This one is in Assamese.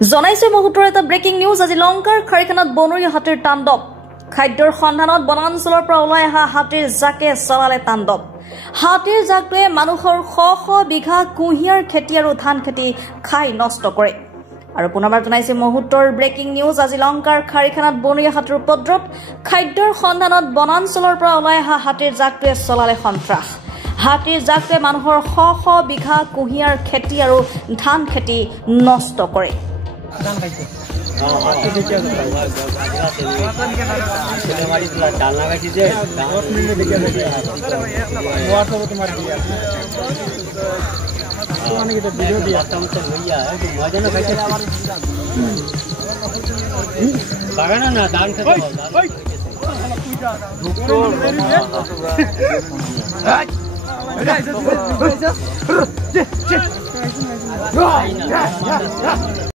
জনাইছে মুহূৰ্তৰ এটা ব্ৰেকিং নিউজ আজি লংকাৰ খাৰিখানাত বনৰীয়া হাতীৰ তাণ্ডৱ খাদ্যৰ সন্ধানত বনাঞ্চলৰ পৰা ওলাই অহা হাতীৰ জাকে চলালে তাণ্ডৱ হাতীৰ জাকটোৱে মানুহৰ শ শ বিঘা কুঁহিয়াৰ খেতি আৰু ধান খেতি খাই নষ্ট কৰে আৰু পুনৰবাৰ জনাইছে মুহূৰ্তৰ ব্ৰেকিং নিউজ আজি লংকাৰ খাৰিখানাত বনৰীয়া হাতীৰ উপদ্ৰৱ খাদ্যৰ সন্ধানত বনাঞ্চলৰ পৰা ওলাই অহা হাতীৰ জাকটোৱে চলালে সন্ত্ৰাস হাতীৰ জাকটোৱে মানুহৰ শ শ বিঘা কুঁহিয়াৰ খেতি আৰু ধান খেতি নষ্ট কৰে বাগানা না দান খেতে